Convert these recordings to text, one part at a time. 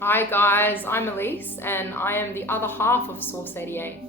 Hi guys, I'm Elise and I am the other half of Source 88.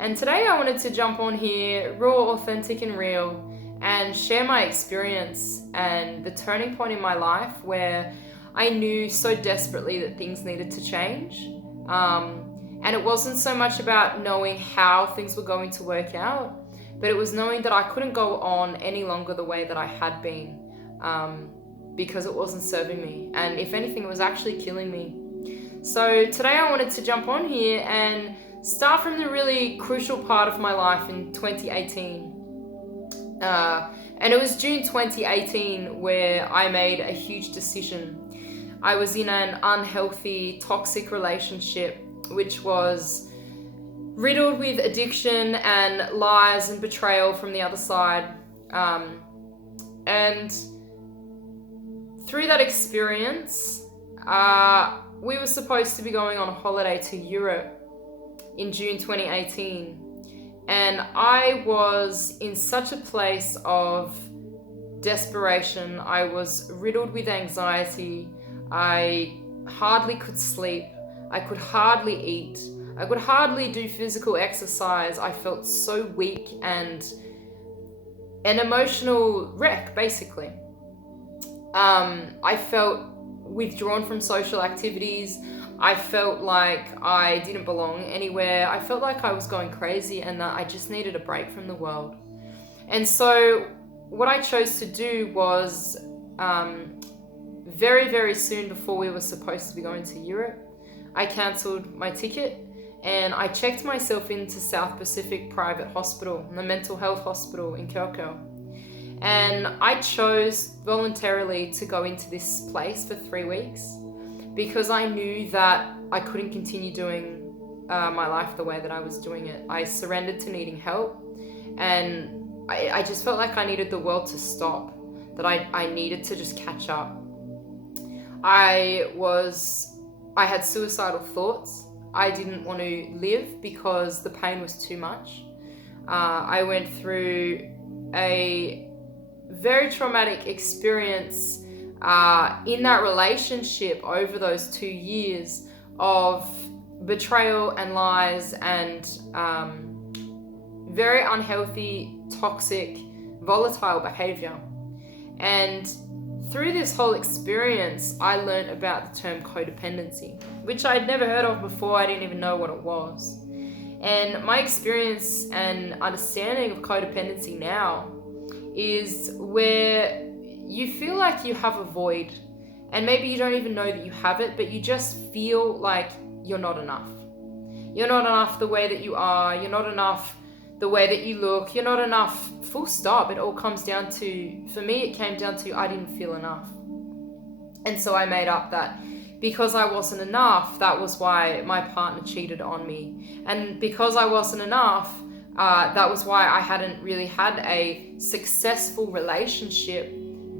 And today I wanted to jump on here, raw, authentic and real, and share my experience and the turning point in my life where I knew so desperately that things needed to change. And it wasn't so much about knowing how things were going to work out, but it was knowing that I couldn't go on any longer the way that I had been. Because it wasn't serving me, and if anything, it was actually killing me. So today I wanted to jump on here and start from the really crucial part of my life in 2018. And it was June 2018 where I made a huge decision. I was in an unhealthy, toxic relationship, which was riddled with addiction and lies and betrayal from the other side. And through that experience, we were supposed to be going on a holiday to Europe in June 2018. And I was in such a place of desperation. I was riddled with anxiety. I hardly could sleep. I could hardly eat. I could hardly do physical exercise. I felt so weak and an emotional wreck, basically. I felt withdrawn from social activities. I felt like I didn't belong anywhere. I felt like I was going crazy and that I just needed a break from the world. And so what I chose to do was very, very soon before we were supposed to be going to Europe, I cancelled my ticket and I checked myself into South Pacific Private Hospital, the mental health hospital in Kirkhill. And I chose voluntarily to go into this place for 3 weeks because I knew that I couldn't continue doing my life the way that I was doing it. I surrendered to needing help, and I just felt like I needed the world to stop, that I needed to just catch up. I had suicidal thoughts. I didn't want to live because the pain was too much. I went through a very traumatic experience in that relationship over those 2 years of betrayal and lies and very unhealthy, toxic, volatile behavior. And through this whole experience, I learned about the term codependency, which I'd never heard of before. I didn't even know what it was. And my experience and understanding of codependency now is where you feel like you have a void, and maybe you don't even know that you have it, but you just feel like you're not enough. You're not enough the way that you are. You're not enough the way that you look. You're not enough, full stop. It all comes down to, for me, it came down to I didn't feel enough. And so I made up that because I wasn't enough, that was why my partner cheated on me. And because I wasn't enough, that was why I hadn't really had a successful relationship,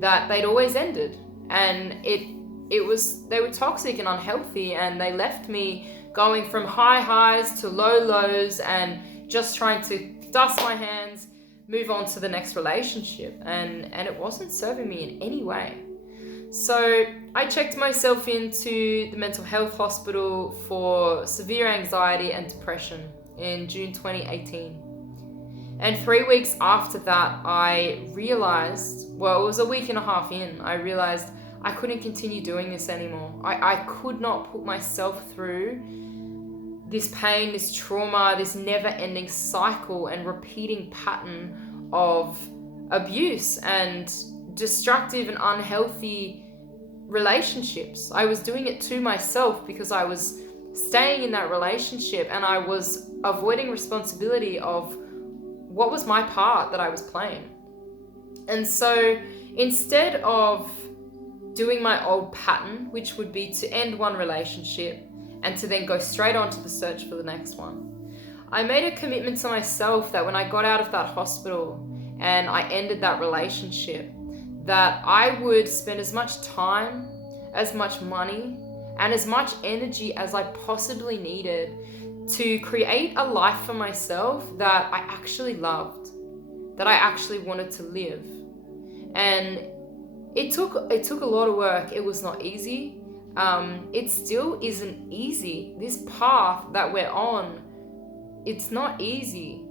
that they'd always ended. And they were toxic and unhealthy, and they left me going from high highs to low lows and just trying to dust my hands, move on to the next relationship. And it wasn't serving me in any way. So I checked myself into the mental health hospital for severe anxiety and depression in June 2018. And 3 weeks after that, I realized, well, it was a week and a half in, I realized I couldn't continue doing this anymore. I could not put myself through this pain, this trauma, this never-ending cycle and repeating pattern of abuse and destructive and unhealthy relationships. I was doing it to myself because I was staying in that relationship and I was avoiding responsibility of what was my part that I was playing. And so instead of doing my old pattern, which would be to end one relationship and to then go straight on to the search for the next one, I made a commitment to myself that when I got out of that hospital and I ended that relationship, that I would spend as much time, as much money, and as much energy as I possibly needed to create a life for myself that I actually loved, that I actually wanted to live. And it took a lot of work. It was not easy. it still isn't easy. This path that we're on, it's not easy,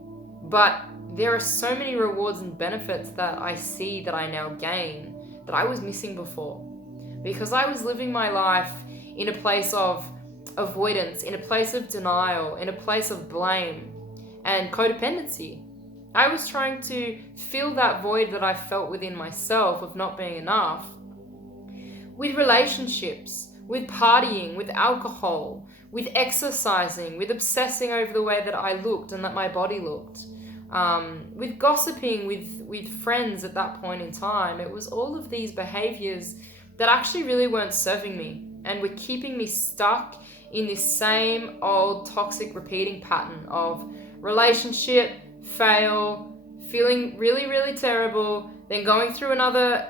but there are so many rewards and benefits that I see that I now gain that I was missing before, because I was living my life in a place of avoidance, in a place of denial, in a place of blame and codependency. I was trying to fill that void that I felt within myself of not being enough with relationships, with partying, with alcohol, with exercising, with obsessing over the way that I looked and that my body looked, with gossiping with friends at that point in time. It was all of these behaviors that actually really weren't serving me and were keeping me stuck in this same old toxic repeating pattern of relationship, fail, feeling really, really terrible, then going through another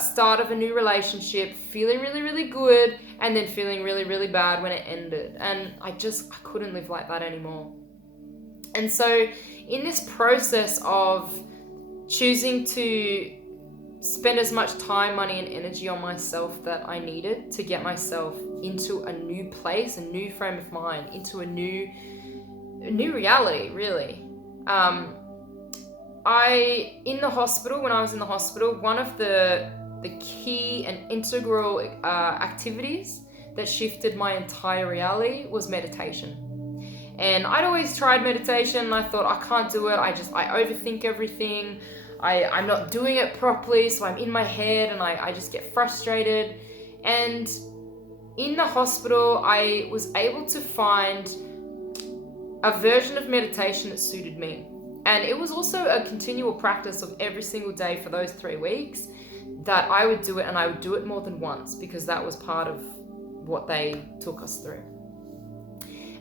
start of a new relationship, feeling really, really good, and then feeling really, really bad when it ended. And I couldn't live like that anymore. And so in this process of choosing to spend as much time, money, and energy on myself that I needed to get myself into a new place, a new frame of mind, into a new reality, really. In the hospital, when I was in the hospital, one of the key and integral activities that shifted my entire reality was meditation. And I'd always tried meditation and I thought, I can't do it. I overthink everything. I'm not doing it properly, so I'm in my head and I just get frustrated. And in the hospital, I was able to find a version of meditation that suited me. And it was also a continual practice of every single day for those 3 weeks that I would do it, and I would do it more than once because that was part of what they took us through.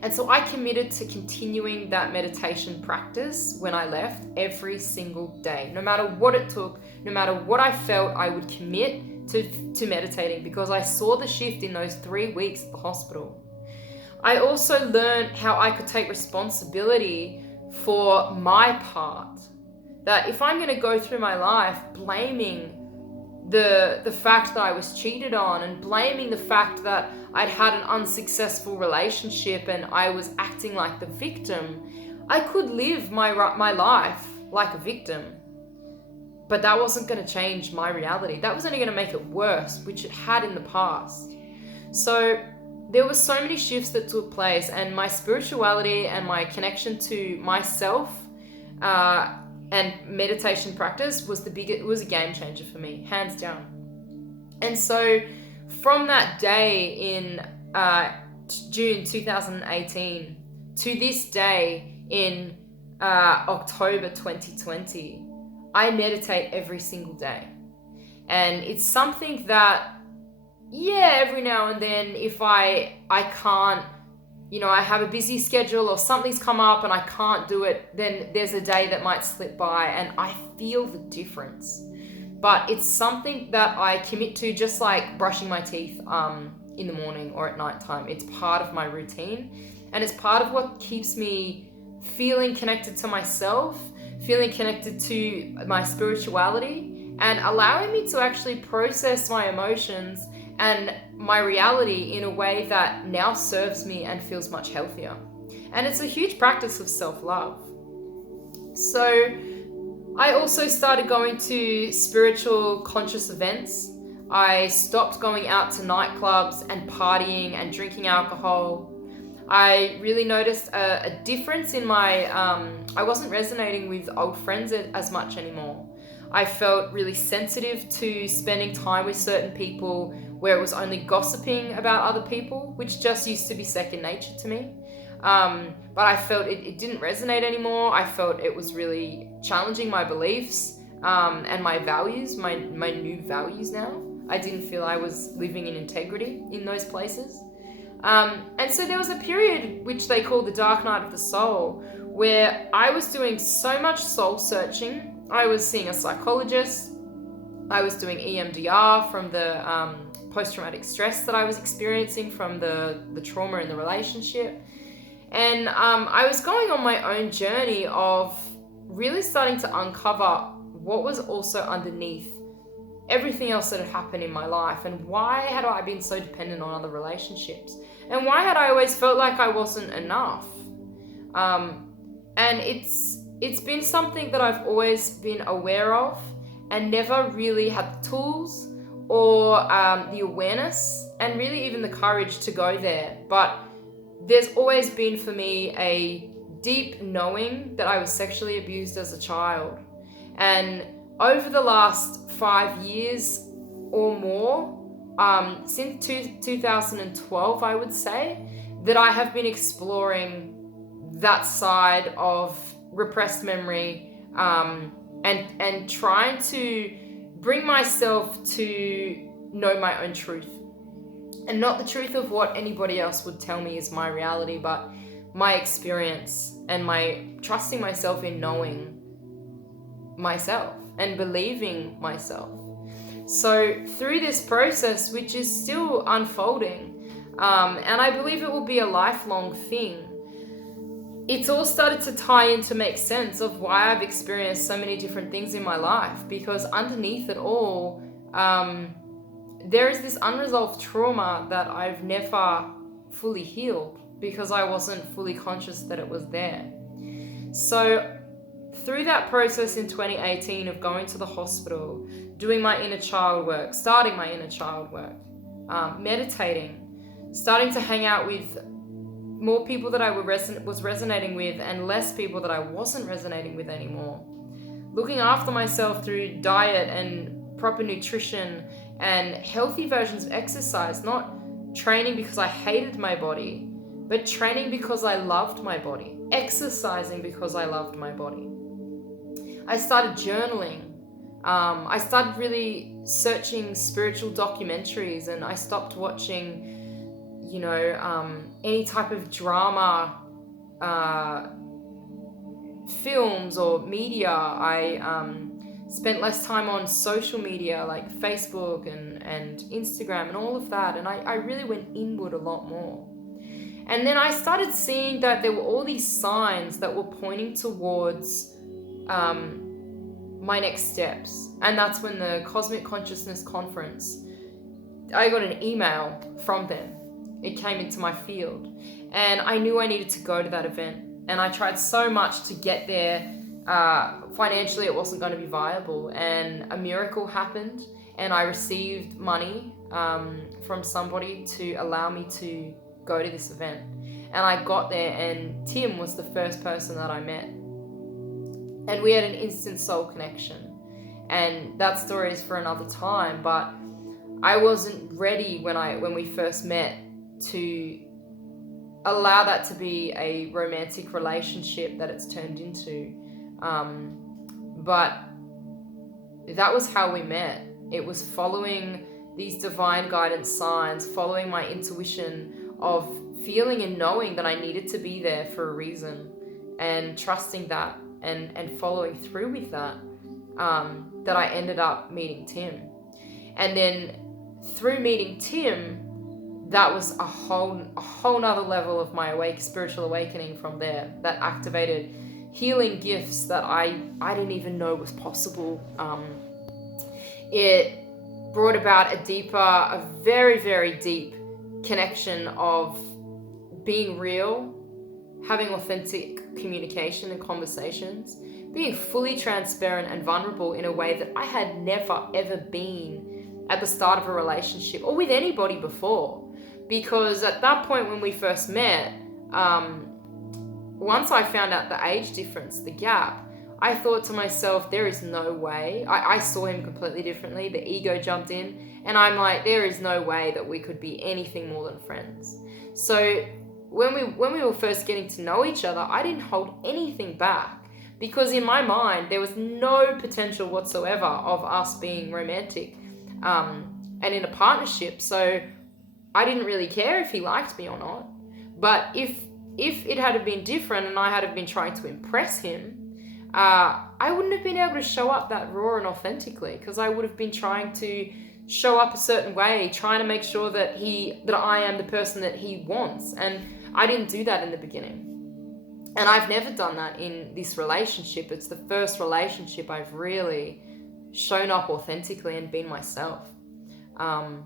And so I committed to continuing that meditation practice when I left every single day. No matter what it took, no matter what I felt, I would commit to meditating because I saw the shift in those 3 weeks at the hospital. I also learned how I could take responsibility for my part. That if I'm going to go through my life blaming the fact that I was cheated on and blaming the fact that I'd had an unsuccessful relationship and I was acting like the victim, I could live my life like a victim. But that wasn't going to change my reality. That was only going to make it worse, which it had in the past. So there were so many shifts that took place, and my spirituality and my connection to myself and meditation practice was a game changer for me, hands down. And so from that day in June 2018 to this day in October 2020, I meditate every single day. And it's something that, every now and then, if I can't, I have a busy schedule or something's come up and I can't do it, then there's a day that might slip by and I feel the difference. But it's something that I commit to, just like brushing my teeth in the morning or at nighttime. It's part of my routine, and it's part of what keeps me feeling connected to myself, feeling connected to my spirituality, and allowing me to actually process my emotions and my reality in a way that now serves me and feels much healthier. And it's a huge practice of self-love. So I also started going to spiritual conscious events. I stopped going out to nightclubs and partying and drinking alcohol. I really noticed a difference in my, I wasn't resonating with old friends as much anymore. I felt really sensitive to spending time with certain people where it was only gossiping about other people, which just used to be second nature to me. But I felt it didn't resonate anymore. I felt it was really challenging my beliefs and my values, my new values now. I didn't feel I was living in integrity in those places. And so there was a period which they call the dark night of the soul, where I was doing so much soul searching. I was seeing a psychologist. I was doing EMDR from the post-traumatic stress that I was experiencing from the trauma in the relationship. And I was going on my own journey of really starting to uncover what was also underneath everything else that had happened in my life, and why had I been so dependent on other relationships, and why had I always felt like I wasn't enough. And it's been something that I've always been aware of and never really had the tools or the awareness and really even the courage to go there. But there's always been for me a deep knowing that I was sexually abused as a child. And over the last 5 years or more, since 2012, I would say, that I have been exploring that side of repressed memory, and trying to bring myself to know my own truth. And not the truth of what anybody else would tell me is my reality, but my experience and my trusting myself in knowing myself and believing myself. So through this process, which is still unfolding, and I believe it will be a lifelong thing, it's all started to tie in to make sense of why I've experienced so many different things in my life, because underneath it all, there is this unresolved trauma that I've never fully healed because I wasn't fully conscious that it was there. So through that process in 2018 of going to the hospital, doing my inner child work, starting my inner child work, meditating, starting to hang out with more people that I was resonating with and less people that I wasn't resonating with anymore. Looking after myself through diet and proper nutrition and healthy versions of exercise, not training because I hated my body, but training because I loved my body, exercising because I loved my body. I started journaling. I started really searching spiritual documentaries, and I stopped watching any type of drama, films or media. I spent less time on social media like Facebook and Instagram and all of that. And I really went inward a lot more. And then I started seeing that there were all these signs that were pointing towards my next steps. And that's when the Cosmic Consciousness Conference, I got an email from them. It came into my field, and I knew I needed to go to that event, and I tried so much to get there. Financially, it wasn't going to be viable, and a miracle happened, and I received money from somebody to allow me to go to this event. And I got there, and Tim was the first person that I met, and we had an instant soul connection. And that story is for another time, but I wasn't ready when we first met to allow that to be a romantic relationship that it's turned into. But that was how we met. It was following these divine guidance signs, following my intuition of feeling and knowing that I needed to be there for a reason, and trusting that and following through with that, that I ended up meeting Tim. And then through meeting Tim, that was a whole nother level of my spiritual awakening from there, that activated healing gifts that I didn't even know was possible. It brought about a very, very deep connection of being real, having authentic communication and conversations, being fully transparent and vulnerable in a way that I had never, ever been at the start of a relationship or with anybody before. Because at that point when we first met, once I found out the age difference, the gap, I thought to myself, there is no way. I saw him completely differently. The ego jumped in, and I'm like, there is no way that we could be anything more than friends. So when we were first getting to know each other, I didn't hold anything back, because in my mind there was no potential whatsoever of us being romantic and in a partnership. So I didn't really care if he liked me or not. But if it had been different and I had been trying to impress him, I wouldn't have been able to show up that raw and authentically, because I would have been trying to show up a certain way, trying to make sure that I am the person that he wants. And I didn't do that in the beginning. And I've never done that in this relationship. It's the first relationship I've really shown up authentically and been myself. And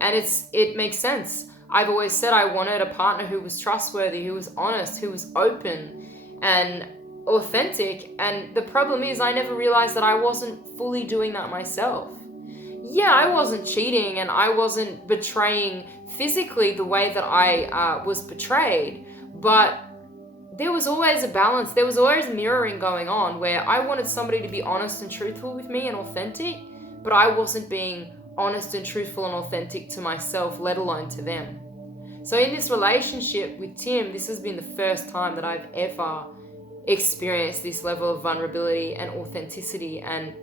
it makes sense. I've always said I wanted a partner who was trustworthy, who was honest, who was open and authentic. And the problem is I never realized that I wasn't fully doing that myself. Yeah, I wasn't cheating and I wasn't betraying physically the way that I was betrayed, but there was always a balance. There was always mirroring going on where I wanted somebody to be honest and truthful with me and authentic, but I wasn't being honest and truthful and authentic to myself, let alone to them. So in this relationship with Tim, this has been the first time that I've ever experienced this level of vulnerability and authenticity and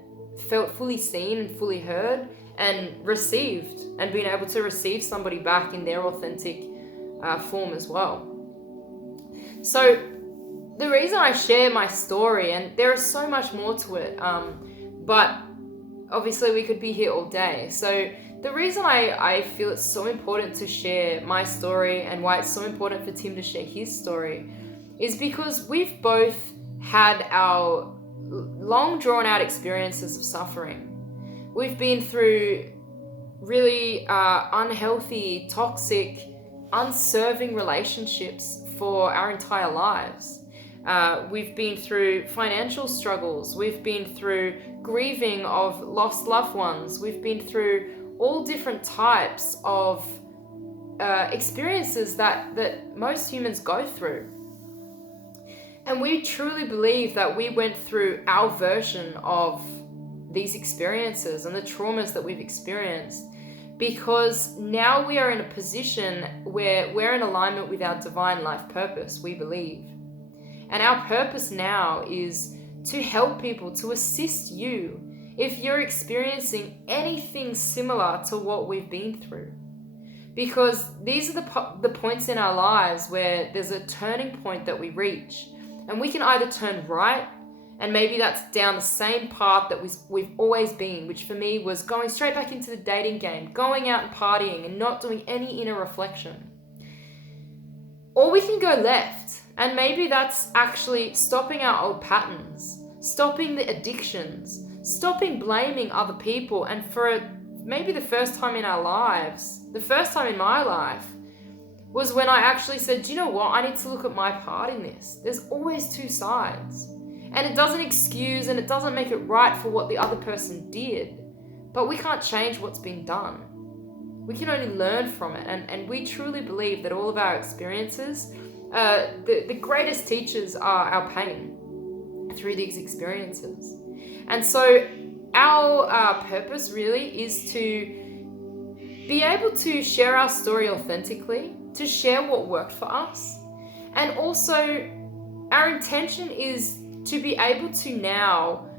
felt fully seen and fully heard and received, and being able to receive somebody back in their authentic form as well. So the reason I share my story, and there is so much more to it, but obviously we could be here all day. So the reason I feel it's so important to share my story and why it's so important for Tim to share his story is because we've both had our long drawn out experiences of suffering. We've been through really unhealthy, toxic, unserving relationships for our entire lives. We've been through financial struggles. We've been through grieving of lost loved ones. We've been through all different types of experiences that most humans go through. And we truly believe that we went through our version of these experiences and the traumas that we've experienced, because now we are in a position where we're in alignment with our divine life purpose, we believe. And our purpose now is to help people, to assist you if you're experiencing anything similar to what we've been through. Because these are the points in our lives where there's a turning point that we reach. And we can either turn right, and maybe that's down the same path that we've always been, which for me was going straight back into the dating game, going out and partying and not doing any inner reflection. Or we can go left, and maybe that's actually stopping our old patterns, stopping the addictions, stopping blaming other people. And for maybe the first time in our lives, the first time in my life, was when I actually said, do you know what? I need to look at my part in this. There's always two sides. And it doesn't excuse and it doesn't make it right for what the other person did. But we can't change what's been done. We can only learn from it. And we truly believe that all of our experiences, the greatest teachers are our pain through these experiences. And so our purpose really is to be able to share our story authentically, to share what worked for us. And also our intention is to be able to now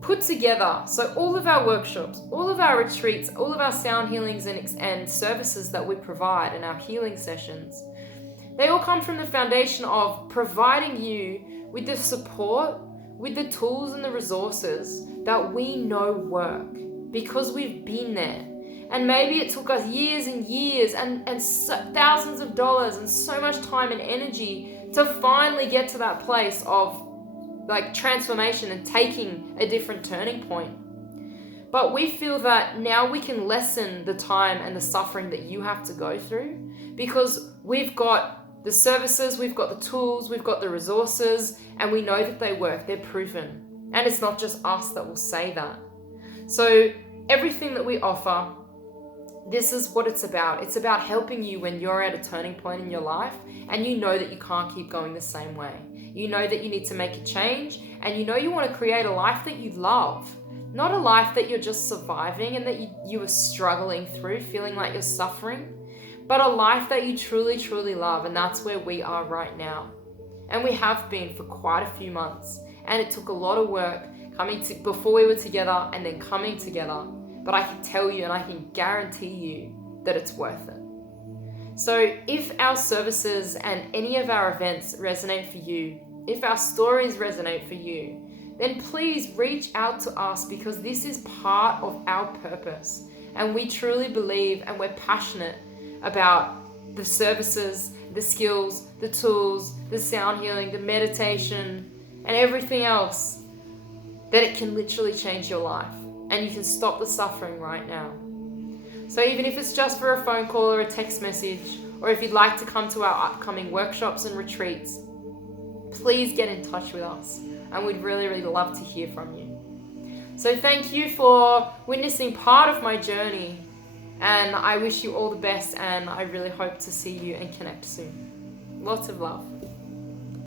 put together, so all of our workshops, all of our retreats, all of our sound healings and services that we provide and our healing sessions, they all come from the foundation of providing you with the support, with the tools and the resources that we know work, because we've been there. And maybe it took us years and years and thousands of dollars and so much time and energy to finally get to that place of like transformation and taking a different turning point. But we feel that now we can lessen the time and the suffering that you have to go through, because we've got the services, we've got the tools, we've got the resources, and we know that they work, they're proven. And it's not just us that will say that. So everything that we offer, this is what it's about. It's about helping you when you're at a turning point in your life and you know that you can't keep going the same way. You know that you need to make a change, and you know you want to create a life that you love, not a life that you're just surviving and that you are struggling through, feeling like you're suffering, but a life that you truly, truly love. And that's where we are right now. And we have been for quite a few months. And it took a lot of work before we were together and then coming together. But I can tell you and I can guarantee you that it's worth it. So if our services and any of our events resonate for you, if our stories resonate for you, then please reach out to us, because this is part of our purpose. And we truly believe and we're passionate about the services, the skills, the tools, the sound healing, the meditation, and everything else, that it can literally change your life. and you can stop the suffering right now. So even if it's just for a phone call or a text message, or if you'd like to come to our upcoming workshops and retreats, please get in touch with us, and we'd really, really love to hear from you. So thank you for witnessing part of my journey, and I wish you all the best, and I really hope to see you and connect soon. Lots of love.